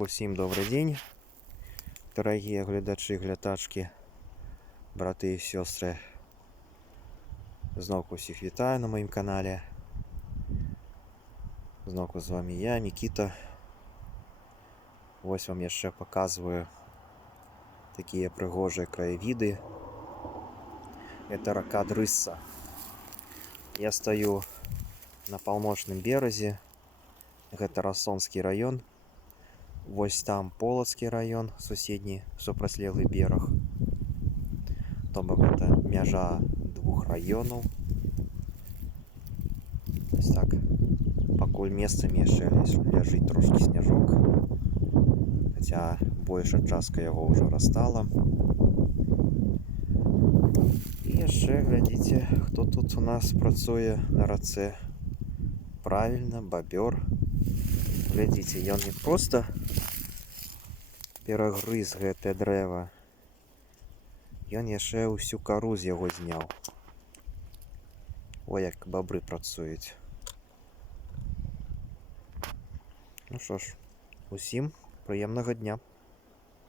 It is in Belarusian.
Всім добрий день, дорогі глядачі, глядачки, брати і сестри. Знову всіх вітаю на моєму каналі. Знову з вами я, Микита. Ось вам я ще показую такі пригожі краєвиди. Это река Дрысса. Я стою на паўночным беразе. Гэта Рассонский район. Вось там Полацкий район, суседні, супрацьлеглы бераг. То бок гэта мяжа двух раёнаў. Ось так. Пакуль месцамі яшчэ ляжыць трошкі сняжок. Хаця большая частка яго ўжо растала. І яшчэ глядзіце, хто тут у нас працуе на рацэ. Правильно, бабёр. Глядзіце, ён не проста перагрыз гэтае дрэва. Ён яшчэ ўсю кару з яго зняў. Ой, як бабры працуюць. Ну што ж, усім прыемнага дня.